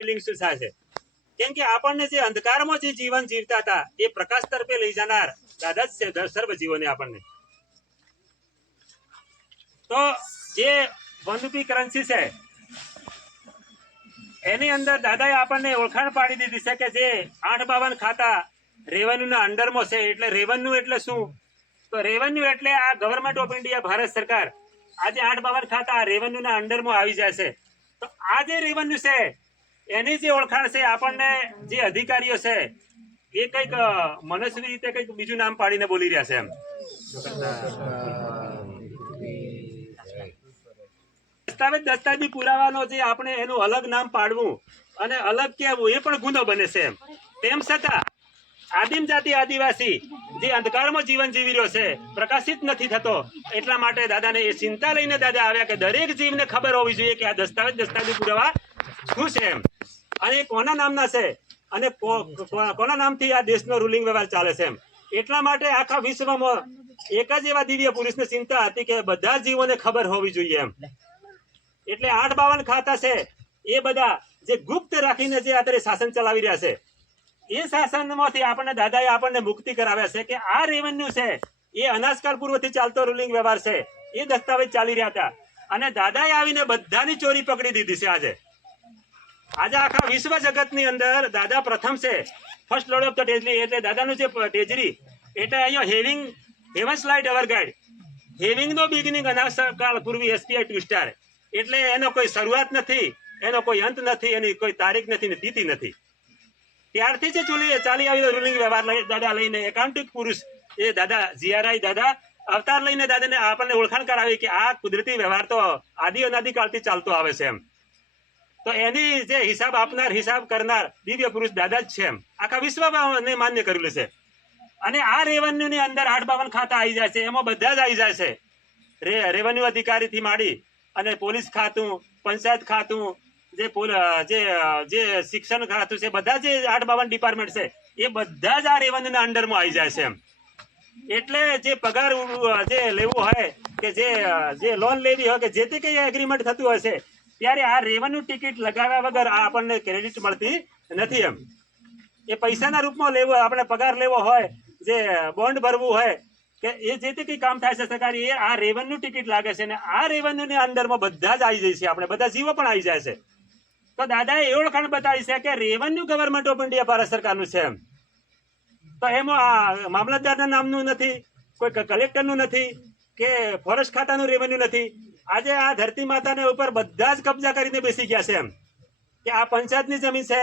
Feeling થશે કેમ કે આપણને જે અંધકારમાં જે જીવન જીવતા હતા, એ પ્રકાશ તરફે લઈ જનાર દાદા જ છે સર્વ જીવોને આપણને. તો જે વનરૂપી કરન્સી છે, એની અંદર દાદાએ આપણને ઓળખાણ પાડી દીધી છે કે જે આઠ બાવન ખાતા રેવન્યુના અંડરમાં છે, એટલે રેવન્યુ એટલે શું? તો રેવન્યુ એટલે આ ગવર્મેન્ટ ઓફ ઇન્ડિયા ભારત સરકાર આજે આઠ બાવન ખાતા રેવન્યુના અંડરમાં આવી જાય છે તો આ જે રેવન્યુ છે એની જે ઓળખાણ છે, આપણને જે અધિકારીઓ છે, એ કંઈક મનસ્વી રીતે કંઈક બીજું નામ પાડીને બોલી રહ્યા છે એમ. દસ્તાવેજ દસ્તાવેજી પુરાવાનો જે આપણે એનું અલગ નામ પાડવું અને અલગ કહેવું, એ પણ ગુનો બને છે એમ. તેમ છતાં, આદિમ જાતિ આદિવાસી જે અંધકારમાં જીવન જીવી રહ્યો છે, પ્રકાશિત નથી થતો. એટલા માટે દાદાને એ ચિંતા લઈને દાદા આવ્યા કે દરેક જીવને ખબર હોવી જોઈએ કે આ દસ્તાવેજ દસ્તાવેજી પુરાવા શું છે એમ. અને કોના નામના છે? અને કોના નામથી આ દેશનો રૂલિંગ વ્યવહાર ચાલે છે એમ? એટલા માટે આખા વિશ્વમાં એક જ એવા દિવ્ય પુરુષને ચિંતા હતી કે બધા જીવોને ખબર હોવી જોઈએ એમ. એટલે આઠ બાવન ખાતા છે. એ બધા જે ગુપ્ત રાખીને જે અત્યારે શાસન ચલાવી રહ્યા છે. એ શાસનમાંથી આપણને દાદાએ આપણને મુક્તિ કરાવ્યા છે કે આ રેવન્યુ છે એ અનાજકાળ પૂર્વથી ચાલતો રૂલિંગ વ્યવહાર છે. એ દસ્તાવેજ ચાલી રહ્યા હતા. અને દાદાએ આવીને બધાની ચોરી પકડી દીધી છે આજે. આજે આખા વિશ્વ જગતની અંદર દાદા પ્રથમ છે. First lord of the treasury એટલે દાદાનું જે ટેજરી એટલે અહીંયા having heavens light our guide having no beginning અનાજકાળ પૂર્વી એસપીઆઈ ટુ સ્ટાર એટલે એનો કોઈ શરૂઆત નથી, એનો કોઈ અંત નથી, એની કોઈ તારીખ નથી ને તિથિ નથી. ત્યારથી જે ચૂલી ચાલી આવેલો રૂલિંગ વ્યવહાર લઈ દાદા લઈને એકાઉન્ટિક પુરુષ, એ દાદા જીઆરઆઈ દાદા, અવતાર લઈને દાદાને આપણને ઓળખાણ કરાવી કે આ કુદરતી વ્યવહાર તો આદિ અનાદિ કાળથી ચાલતો આવે છે એમ. તો એની જે હિસાબ આપનાર, હિસાબ કરનાર દિવ્ય પુરુષ દાદા જ છે એમ. આખા વિશ્વમાં માન્ય કરેલું છે. અને આ રેવન્યુ ની અંદર આઠ બાવન ખાતા આવી જાય છે. એમાં બધા જ આવી જાય છે. રેવન્યુ અધિકારીથી માંડી અને પોલીસ ખાતું, પંચાયત ખાતું, જે જે જે શિક્ષણ ખાતું છે, બધા જે આઠ બાવન ડિપાર્ટમેન્ટ છે, એ બધા જ આ રેવન્યુના અંડરમાં આવી જાય છે એમ. એટલે જે પગાર જે લેવું હોય કે જે જે લોન લેવી હોય કે જે તે કઈ એગ્રીમેન્ટ થતું છે ત્યારે આ રેવન્યુ ટિકિટ લગાવ્યા વગર આ આપણને ક્રેડિટ મળતી નથી એમ. એ પૈસાના રૂપમાં લેવો, આપણે પગાર લેવો હોય, જે બોન્ડ ભરવું હોય, કે એ જે તે કંઈ કામ થાય છે સરકારી, એ આ રેવન્યુ ટિકિટ લાગે છે ને આ રેવન્યુની અંદરમાં બધા જ આવી જાય છે આપણે, બધા જીવો પણ આવી જાય છે. તો દાદાએ એ ઓળખાણ બતાવી છે કે revenue government of India Bharat સરકારનું છે એમ. તો એમાં આ મામલતદારના નામનું નથી, કોઈ કલેક્ટરનું નથી, કે ફોરેસ્ટ ખાતાનું રેવન્યુ નથી આજે આ ધરતી માતાને ઉપર બધા જ કબજા કરીને બેસી ગયા છે એમ. કે આ પંચાયતની જમીન છે,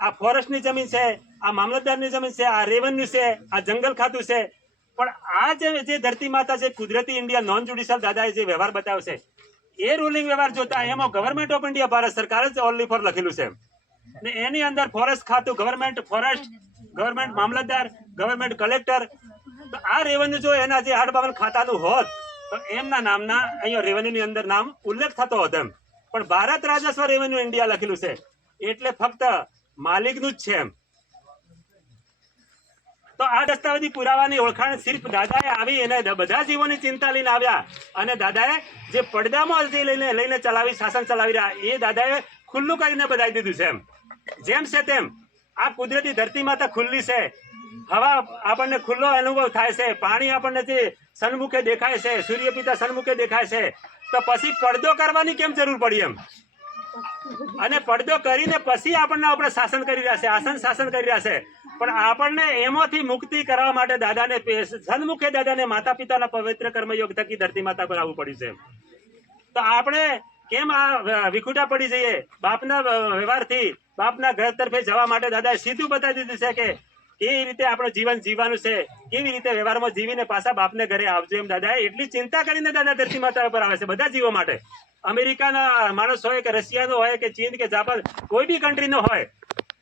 આ ફોરેસ્ટની જમીન છે, આ મામલતદારની જમીન છે, આ રેવન્યુ છે, આ જંગલ ખાતું છે. પણ આ જે ધરતી માતા છે, કુદરતી ઇન્ડિયા નોન જ્યુડિશિયલ દાદાએ જે વ્યવહાર બતાવ્યો છે, એ રૂલિંગ વ્યવહાર જોતા એમાં ગવર્મેન્ટ ઓફ ઇન્ડિયા ભારત સરકાર જ ઓનલી ફોર લખેલું છે ને એની અંદર ફોરેસ્ટ ખાતું ગવર્મેન્ટ ફોરેસ્ટ ગવર્મેન્ટ મામલતદાર ગવર્મેન્ટ કલેક્ટર આ રેવન્યુ જો એના જે આઠ બાવન ખાતાનું હોત તો એમના નામના અહીંયા રેવન્યુ ની અંદર નામ ઉલ્લેખ થતો હતો એમ. પણ ભારત રાજસ્વ રેવન્યુ ઇન્ડિયા લખેલું છે. એટલે ફક્ત માલિકનું જ છે એમ. તો આ દસ્તાવેજી પુરાવાની ઓળખાણ સિર્ફ દાદાએ આવી અને બધા જીવોની ચિંતા લઈને આવ્યા. અને દાદાએ જે પડદામાં જે લઈને લઈને ચલાવી શાસન ચલાવી રહ્યા, એ દાદાએ ખુલ્લું કરીને બતાવી દીધું છે એમ. જેમ છે તેમ. આ કુદરતી ધરતી માતા ખુલ્લી છે. હવા આપણને ખુલ્લો અનુભવ થાય છે, પાણી આપણને સન્મુખે દેખાય છે, સૂર્યપિતા સન્મુખે દેખાય છે. તો પછી પડદો કરવાની કેમ જરૂર પડી એમ? અને પડદો કરીને પછી આપણને આપણે શાસન કરી રહ્યા છે, આસન શાસન કરી રહ્યા છે. પણ આપણને એમાંથી મુક્તિ કરવા માટે દાદાને સન્મુખે દાદાને માતા પિતાના પવિત્ર કર્મયોગ થકી ધરતી માતા પર આવવું પડ્યું છે. તો આપણે કેમ આ વિખુટા પડી જઈએ? બાપના વ્યવહારથી બાપના ઘર તરફે જવા માટે દાદાએ સીધું બતાવી દીધું છે કે કેવી રીતે આપણું જીવન જીવવાનું છે? કેવી રીતે વ્યવહારમાં જીવીને પાછા બાપને ઘરે આવજો એમ દાદા એટલી ચિંતા કરીને દાદા ધરતી માતા ઉપર આવે છે બધા જીવો માટે. અમેરિકાના માણસ હોય કે રશિયાનો હોય કે ચીન કે જાપાન, કોઈ બી કન્ટ્રીનો હોય,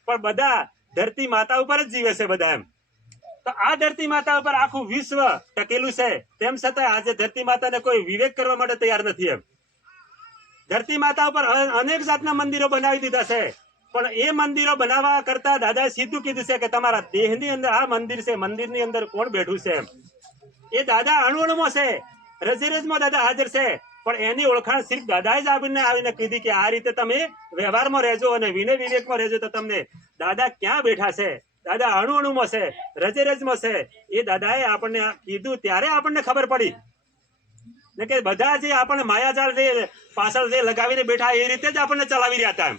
પણ બધા ધરતી માતા ઉપર જ જીવે છે બધા એમ. તો આ ધરતી માતા ઉપર આખું વિશ્વ ટકેલું છે. તેમ છતાં આજે ધરતી માતાને કોઈ વિવેક કરવા માટે તૈયાર નથી એમ. ધરતી માતા ઉપર અનેક જાતના મંદિરો બનાવી દીધા છે. પણ એ મંદિરો બનાવવા કરતા દાદાએ સીધું કીધું છે કે તમારા દેહની અંદર, આ મંદિર છે, મંદિરની અંદર કોણ બેઠું છે એ દાદા અણુ અણુમાં છે. રજે રજમાં દાદા હાજર છે. પણ એની ઓળખાણ સિર્ફ દાદાએ જ આવીને આવીને કીધી કે આ રીતે તમે વ્યવહારમાં રહેજો અને વિનય વિવેકમાં રહેજો તો તમને દાદા ક્યાં બેઠા છે? દાદા અણુ અણુમાં છે રજે રજમાં છે. એ દાદાએ આપણને કીધું, ત્યારે આપણને ખબર પડી. ને કે બધા જે આપણને માયાજાળ જે પાછળ જે લગાવીને બેઠા એ રીતે જ આપણને ચલાવી રહ્યા હતા એમ.